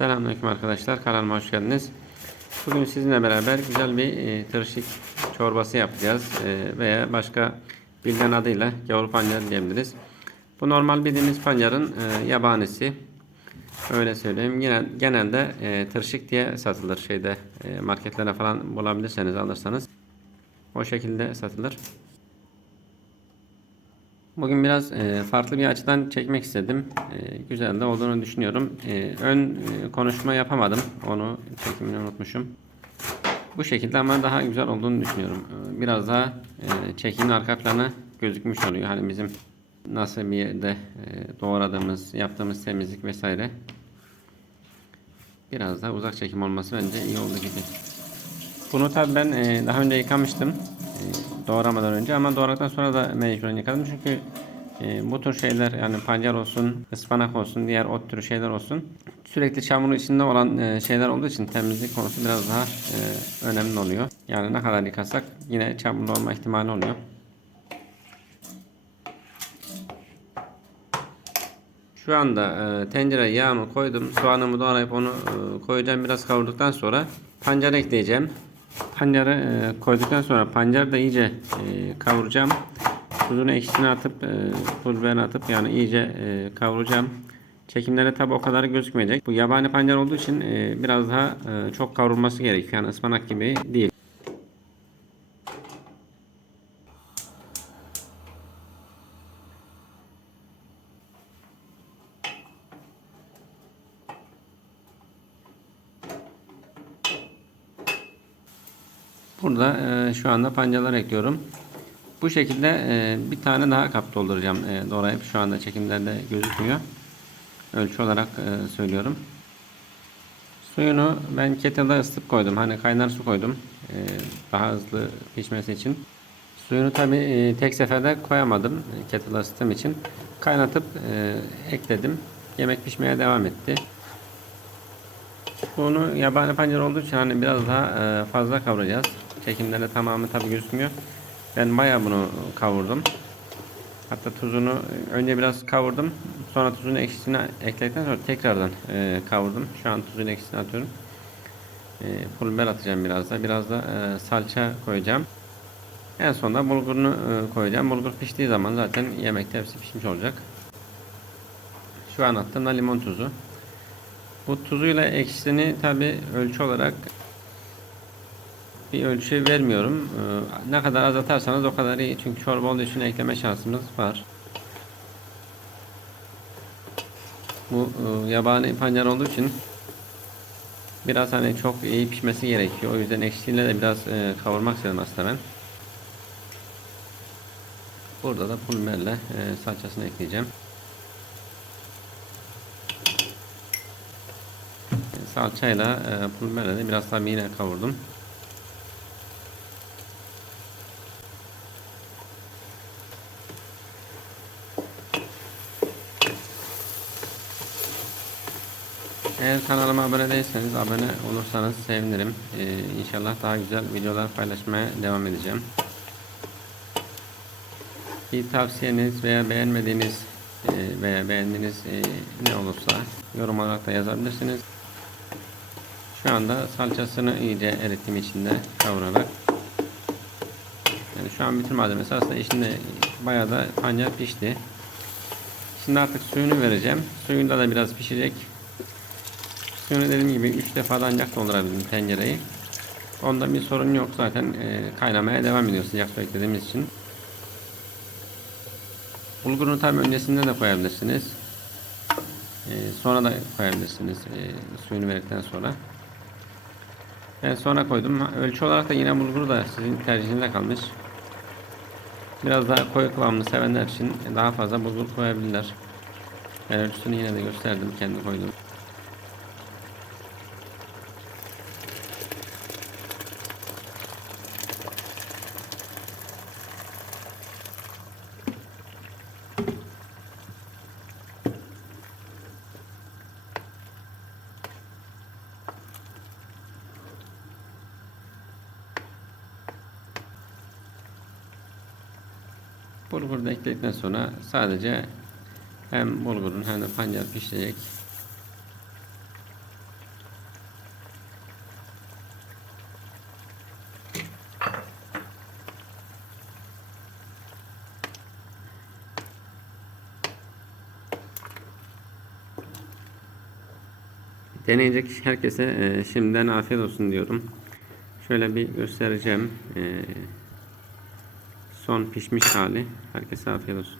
Selamünaleyküm arkadaşlar. Kanalıma hoş geldiniz. Bugün sizinle beraber güzel bir e, tırşık çorbası yapacağız. E, veya başka bilinen adıyla gavur pancarı diyebiliriz. Bu normal bildiğimiz pancarın e, yabanisi. Öyle söyleyeyim. Genel, genelde e, tırşık diye satılır şeyde. E, marketlere falan bulabilirseniz alırsanız. O şekilde satılır. Bugün biraz e, farklı bir açıdan çekmek istedim. E, güzel de olduğunu düşünüyorum. E, ön konuşma yapamadım. Onu çekimini unutmuşum. Bu şekilde ama daha güzel olduğunu düşünüyorum. Biraz daha e, çekimin arka planı gözükmüş oluyor. Hani bizim nasıl bir yerde doğradığımız, yaptığımız temizlik vesaire. Biraz daha uzak çekim olması bence iyi oldu gibi. Bunu tabii ben daha önce yıkamıştım. Doğramadan önce ama doğradıktan sonra da mecburen yıkadım. Çünkü e, bu tür şeyler yani pancar olsun, ıspanak olsun, diğer ot türü şeyler olsun. Sürekli çamurun içinde olan e, şeyler olduğu için temizlik konusu biraz daha e, önemli oluyor. Yani ne kadar yıkasak yine çamurlu olma ihtimali oluyor. Şu anda e, tencereye yağımı koydum. Soğanımı doğrayıp onu e, koyacağım. Biraz kavurduktan sonra pancarı ekleyeceğim. Pancarı e, koyduktan sonra pancarı da iyice e, kavuracağım. Tuzunu ekşisini atıp e, atıp yani iyice e, kavuracağım. Çekimlere tabi o kadar gözükmeyecek. Bu yabani pancar olduğu için biraz daha çok kavrulması gerekiyor. Yani ıspanak gibi değil. Burada e, şu anda pancarlar ekliyorum. Bu şekilde e, bir tane daha kap dolduracağım e, doğrayıp şu anda çekimlerde gözükmüyor. Ölçü olarak e, söylüyorum. Suyunu ben kettle'da ısıtıp koydum. Hani kaynar su koydum. E, daha hızlı pişmesi için. Suyunu tabi e, tek seferde koyamadım. E, kettle'da ısıttığım için. Kaynatıp e, ekledim. Yemek pişmeye devam etti. Bunu yabani pancar olduğu için hani biraz daha e, fazla kavuracağız. Çekimlerde tamamı tabi gözükmüyor. Ben bayağı bunu kavurdum. Hatta tuzunu önce biraz kavurdum. Sonra tuzunu ekşisini ekledikten sonra tekrardan e, kavurdum. Şu an tuzunu ekşisini atıyorum. E, pul biber atacağım biraz da. Biraz da e, salça koyacağım. En sonunda bulgurunu e, koyacağım. Bulgur piştiği zaman zaten yemekte hepsi pişmiş olacak. Şu an attım da limon tuzu. Bu tuzuyla ekşisini tabi ölçü olarak bir ölçü vermiyorum. Ee, ne kadar az atarsanız o kadar iyi. Çünkü çorba olduğu için ekleme şansımız var. Bu e, yabani pancar olduğu için biraz hani çok iyi pişmesi gerekiyor. O yüzden ekşisiyle de biraz e, kavurmak istedim aslında ben. Burada da pul biberle e, salçasını ekleyeceğim. Salçayla e, pul biberle de biraz daha yine kavurdum. Eğer kanalıma abone değilseniz abone olursanız sevinirim. Ee, inşallah daha güzel videolar paylaşmaya devam edeceğim. Bir tavsiyeniz veya beğenmediğiniz e, veya beğendiğiniz e, ne olursa yorum olarak da yazabilirsiniz. Şu anda salçasını iyice erittim içinde kavurarak. Yani şu an bütün malzemesi aslında içinde bayağı da pancar pişti. Şimdi artık suyunu vereceğim. Suyunda da biraz pişecek. Suyunu dediğim gibi 3 defa ancak doldurabildim tencereyi. Onda bir sorun yok zaten e, kaynamaya devam ediyor sıcak su eklediğimiz için. Bulgurunu tabi öncesinde de koyabilirsiniz. E, sonra da koyabilirsiniz e, suyunu verdikten sonra. Ben sonra koydum. Ölçü olarak da yine bulguru da sizin tercihinde kalmış. Biraz daha koyu kıvamını sevenler için daha fazla bulgur koyabilirler. Ben ölçüsünü yine de gösterdim kendi koyduğum. Bulgur da ekledikten sonra sadece hem bulgurun hem de pancar pişecek. Deneyecek herkese e, şimdiden afiyet olsun diyorum. Şöyle bir göstereceğim. E, Son pişmiş hali. Herkese afiyet olsun.